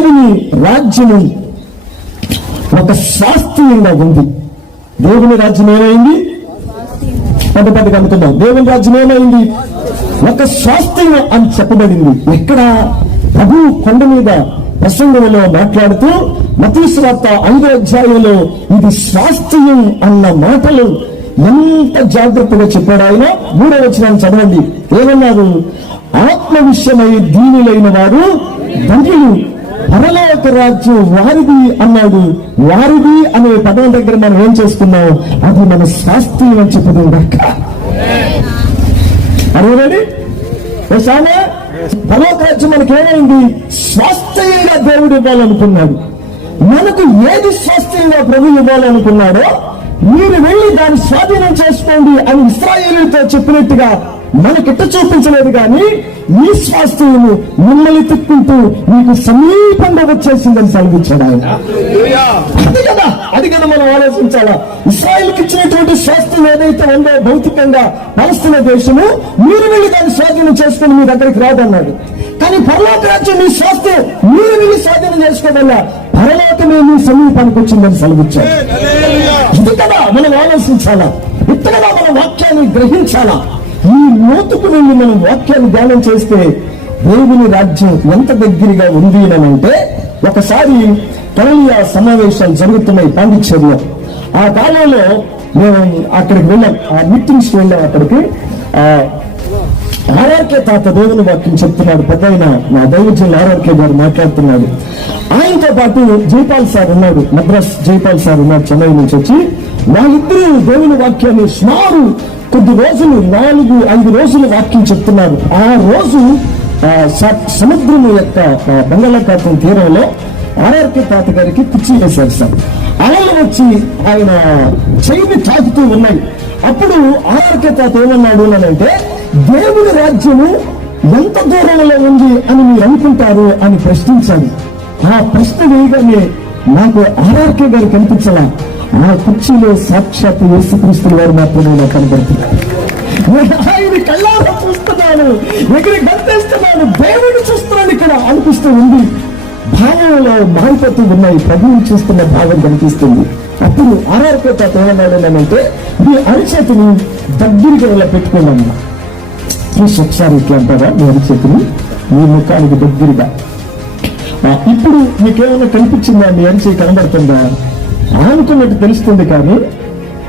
దేవుని రాజ్యము ఒక శాస్త్రీయంగా ఉంది. దేవుని రాజ్యం ఏమైంది? పెద్ద పెద్దగా అనుకుందాం దేవుని రాజ్యం ఏమైంది? ఒక శాస్త్రీయం అని చెప్పబడింది. ఎక్కడ ప్రభు కొండ మీద ప్రసంగంలో మాట్లాడుతూ మతీశ్వార్త ఐదో అధ్యాయంలో ఇది శాస్త్రీయం అన్న మాటలు ఎంత జాగ్రత్తగా చెప్పాడు ఆయన? మూడో వచ్చిన చదవండి. ఏమన్నారు? ఆత్మ విషయమై దీనులైన వారు ధన్యులు పరలోక రాజ్యం వారిది అన్నాడు. వారిది అనే పదం దగ్గర మనం ఏం చేసుకున్నాం? అది మన శాస్త్రి అని చెప్పదు అరేనండి స్వామి పరలోక రాజ్యం మనకి ఏమైంది? స్వాస్థ్యంగా దేవుడు ఇవ్వాలనుకున్నాడు. మనకు ఏది స్వాస్థ్యంగా ప్రభు ఇవ్వాలనుకున్నాడో మీరు వెళ్ళి దాన్ని స్వాధీనం చేసుకోండి అని ఇస్రాయేలీతో చెప్పినట్టుగా మనకిట్ట చూపించలేదు కానీ ఈ స్వాస్థ్యము మిమ్మల్ని తిప్పుకుంటూ మీకు సమీపంగా వచ్చేసిందని సెలవిచ్చాడు ఆయన. అది కదా? అది కదా మనం ఆలోచించాలా? ఇస్రాయల్కి ఇచ్చినటువంటి స్వాస్థ్యం ఏదైతే ఉందో భౌతికంగా పలస్తున్న దేశము మీరు వెళ్ళి దాన్ని స్వాధీనం చేసుకుని మీ దగ్గరికి రాదన్నాడు. కానీ పరలోక రాజ్యం మీ స్వాస్థ్యం మీరు వెళ్ళి స్వాధీనం చేసుకోవల్ల పరలోకమే మీ సమీపానికి వచ్చిందని సెలవిచ్చాడు ఇది కదా మనం ఆలోచించాలా? ఇంత కదా మన వాక్యాన్ని గ్రహించాలా? ఈ లోతుకు వెళ్ళి మనం వాక్యాన్ని ధ్యానం చేస్తే దేవుని రాజ్యం ఎంత దగ్గరగా ఉంది అని అంటే ఒకసారి కరళీయ సమావేశాలు జరుగుతున్నాయి పాండిచ్చేరిలో. ఆ కాలంలో మేము అక్కడికి వెళ్ళాం. ఆ మీటింగ్స్ వెళ్ళాం అక్కడికి. ఆ ఆర్ఆర్కే తాత దేవుని వాక్యం చెప్తున్నాడు. పెద్ద ఆయన మా దైవజనులు ఆర్ఆర్కే గారు మాట్లాడుతున్నాడు. ఆయనతో పాటు జైపాల్ సార్ ఉన్నాడు. మద్రాస్ జైపాల్ సార్ ఉన్నాడు చెన్నై నుంచి వచ్చి. వాళ్ళిద్దరూ దేవుని వాక్యాన్ని సుమారు కొద్ది రోజులు నాలుగు ఐదు రోజులు వాక్యం చెప్తున్నారు. ఆ రోజు స- సముద్రం యొక్క బంగాళాఖాతం తీరంలో ఆర్ఆర్కే తాత గారికి పిచ్చి వేశారు సార్. ఆయన వచ్చి ఆయన చెయ్యిని తాకుతూ ఉన్నాయి. అప్పుడు ఆర్ఆర్కే తాత ఏమన్నాడు అంటే దేవుని రాజ్యము ఎంత దూరంలో ఉంది అని మీరు అనుకుంటారు? అని ప్రశ్నించాడు. ఆ ప్రశ్న వేయగానే నాకు ఆర్ఆర్కే గారు కనిపించలా. ఆ కుర్చీలో సాక్షాత్ యేసుక్రీస్తుల వారు మాత్రమే నాకు కనబడుతున్నారు. ఆయన కళ్ళారా చూస్తున్నాను ఎగిరి గంతేస్తున్నాను దేవుడిని చూస్తున్నాను ఇక్కడ అనిపిస్తూ ఉంది. భావంలో మారిపోతూ ఉన్నాయి ప్రభువుని చూస్తున్న భావం కనిపిస్తుంది. అప్పుడు ఆర్ఆర్కే తాత ఏమన్నాడు అంటే మీ అరిచేతిని దగ్గరికి ఇలా పెట్టుకోండి చూసి ఒకసారి ఇట్లా అంటారా మీ అరిచేతిని? మీ ముఖానికి దగ్గరగా. ఇప్పుడు మీకేమైనా కనిపించిందా మీ అరిచేయి కనబడుతుందా? అనుకున్నట్టు తెలుస్తుంది కానీ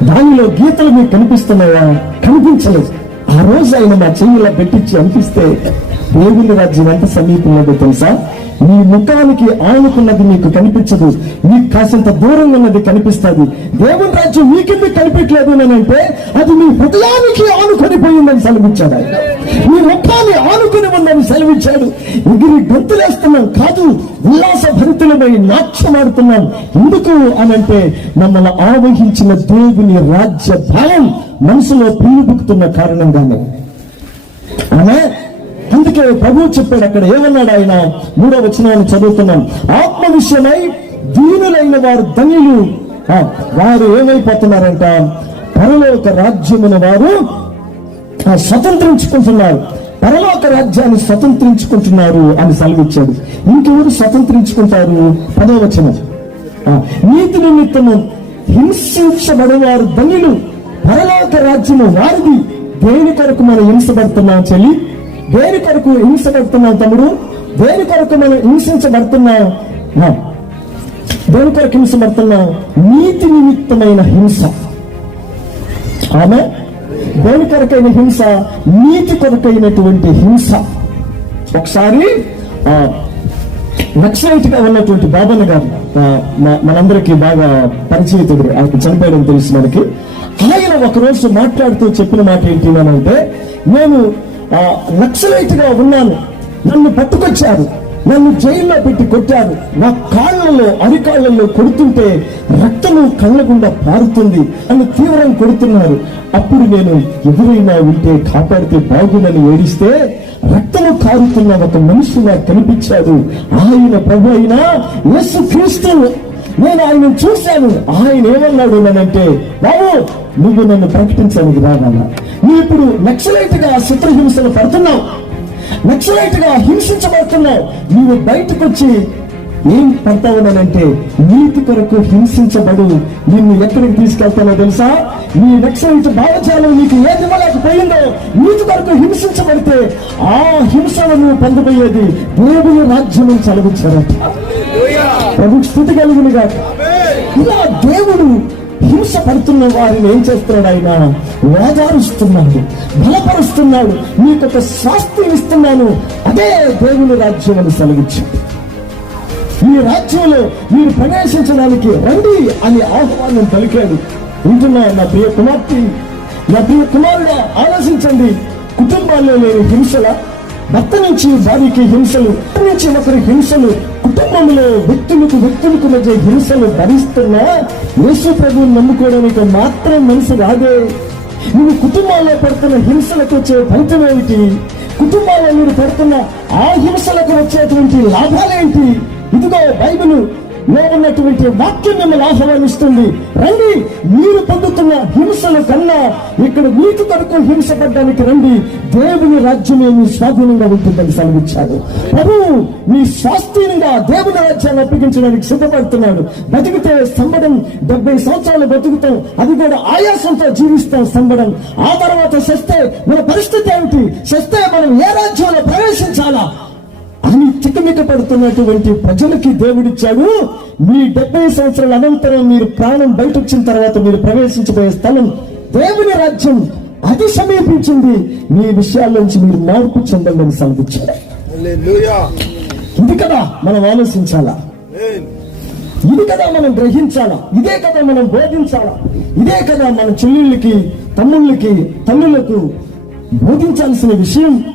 దానిలో గీతలు మీకు కనిపిస్తున్నాయా? కనిపించలేదు. ఆ రోజు ఆయన మా చెయ్యిలా పెట్టించి అనిపిస్తే దేవుని రాజ్యం ఎంత సమీపంలో తెలుసా? మీ ముఖానికి ఆనుకున్నది మీకు కనిపించదు. మీకు కాసింత దూరంగా ఉన్నది కనిపిస్తుంది. దేవుని రాజ్యం మీకెందుకు కనిపించలేదు అని అంటే అది మీ హృదయానికి ఆనుకొని పోయిందని సెలవిచ్చాడు ఆయన. మీ ముఖాన్ని ఆనుకుని ఉందని సెలవిచ్చాడు. ఎగిరి గొంతులేస్తున్నాం కాదు ఉల్లాస భరితులమై నాట్యమాడుతున్నాం. ఎందుకు అనంటే మమ్మల్ని ఆవహించిన దేవుని రాజ్య భావం మనసులో పిల్లుబుక్కుతున్న కారణంగానే. ఆమె అందుకే ప్రభు చెప్పాడు అక్కడ ఏమన్నాడు ఆయన? మూడో వచనాన్ని చదువుతున్నాం. ఆత్మ విషయమై దీనులైన వారు ధన్యులు. వారు ఏమైపోతున్నారంట? పరలోక రాజ్యమున వారు స్వతంత్రించుకుంటున్నారు. పరలోక రాజ్యాన్ని స్వతంత్రించుకుంటున్నారు అని సెలవిచ్చాడు. ఇంకెవరు స్వతంత్రించుకుంటారు? పదో వచనం. ఆ, నీతి నిమిత్తము హింసించబడేవారు ధనులు పరలోక రాజ్యము వారిది. దేని కొరకు మనం హింసపడుతున్నాం? చెల్లి దేని కొరకు హింసపడుతున్నాం తమ్ముడు? దేని కొరకు మనం హింసించబడుతున్నాం? దేని కొరకు హింసపడుతున్నాం నీతి నిమిత్తమైన హింస. ఆమె దేని కొరకైన హింస? నీతి కొరకైనటువంటి హింస. ఒకసారి ఆ, నక్సలైట్గా ఉన్నటువంటి బాబన్న గారు మనందరికీ బాగా పరిచయితుడు. ఆయన చనిపోయడం తెలుసు మనకి. ఆయన ఒకరోజు మాట్లాడుతూ చెప్పిన మాట ఏంటి అంటే నేను ఆ, ఉన్నాను. నన్ను పట్టుకొచ్చారు. నన్ను జైల్లో పెట్టి కొట్టారు. నా కాళ్ళలో అరికాళ్ళలో కొడుతుంటే రక్తము కళ్ళ గుండా పారుతుంది అని తీవ్రం కొడుతున్నారు. అప్పుడు నేను ఎవరైనా ఉంటే కాపాడితే బాగుందని ఏడిస్తే రక్తము కారుతున్న ఒక మనిషి నాకు కనిపించాడు. ఆయన ప్రభు అయినా యేసు క్రీస్తు నేను ఆయన చూశాను. ఆయన ఏమన్నాడు అంటే బాబు నువ్వు నన్ను ప్రకటించడానికి రావాలా నువ్వు ఇప్పుడు నక్సలైట్గా చిత్రహింసలు పడుతున్నావు. నక్సలైట్గా హింసించబడుతున్నావు. నువ్వు బయటకు వచ్చి ఏం పడతా ఉన్నానంటే నీతి కొరకు హింసించబడు. నిన్ను ఎక్కడికి తీసుకెళ్తానో తెలుసా? నీ రక్షణ భావజాలం నీకు ఏది ఇవ్వలేకపోయిందో నీతి కొరకు హింసించబడితే ఆ హింసను నువ్వు పొందబోయేది దేవుని రాజ్యం చలవించారట ప్రభు స్థితి కలిగినగా ఇలా దేవుడు హింస పడుతున్న వారిని ఏం చేస్తున్నాడు ఆయన? ఓదారుస్తున్నాడు బలపరుస్తున్నాడు మీకు ఒక స్వాస్థ్యం ఇస్తున్నాను. అదే దేవుని రాజ్యం అని సెలవిచ్చాడు. ఈ రాజ్యంలో మీరు ప్రవేశించడానికి రండి అని ఆహ్వానం పలికాడు. వింటున్నా నా ప్రియ కుమార్తె నా ప్రియ కుమారుడు ఆలోచించండి. కుటుంబాల్లో లేని హింసల భర్త నుంచి భార్యకి హింసలు నుంచి ఒకరి హింసలు కుటుంబంలో వ్యక్తులకు వ్యక్తులకు మధ్య హింసలు భరిస్తున్నా యేసు ప్రభువుని నమ్ముకోవడానికి మాత్రం మనసు రాదే. నువ్వు కుటుంబాల్లో పడుతున్న హింసలకు వచ్చే ఫలితం ఏమిటి? కుటుంబాల్లో మీరు పడుతున్న ఆ హింసలకు వచ్చేటువంటి లాభాలేంటి ఇదిగో బైబిల్ లో ఉన్నటువంటి వాక్యం మిమ్మల్ని ఆహ్వానిస్తుంది. రండి మీరు పొందుతున్న హింసల కన్నా ఇక్కడ మీకు కొరకు హింసపడ్డానికి రండి. దేవుని రాజ్యమే మీ స్వాధీనంగా ఉంటుందని సెలవిచ్చాడు. ప్రభు మీ స్వాస్థీనంగా దేవుని రాజ్యాన్ని అప్పగించడానికి సిద్ధపడుతున్నాడు. బతికితే సంబడం డెబ్బై సంవత్సరాలు బతుకుతాం. అది కూడా ఆయాసంతో జీవిస్తాం సంబడం ఆ తర్వాత చేస్తే మన పరిస్థితి ఏమిటి? చేస్తే మనం ఏ రాజ్యంలో ప్రవేశించాలా? చిక్కమిక్క పడుతున్నటువంటి ప్రజలకి దేవుడిచ్చాడు. మీ డెబ్బై సంవత్సరాల అనంతరం మీరు ప్రాణం బయట వచ్చిన తర్వాత మీరు ప్రవేశించబోయే స్థలం దేవుని రాజ్యం. అది సమీపించింది. మీ విషయాల్లోంచి మీరు మార్పు చెందండి అని Hallelujah. ఇది కదా మనం ఆలోచించాలా. ఇది కదా మనం గ్రహించాలా? ఇదే కదా మనం బోధించాలా? ఇదే కదా మన చెల్లెళ్ళకి తమ్ముళ్ళకి తల్లులకు బోధించాల్సిన విషయం.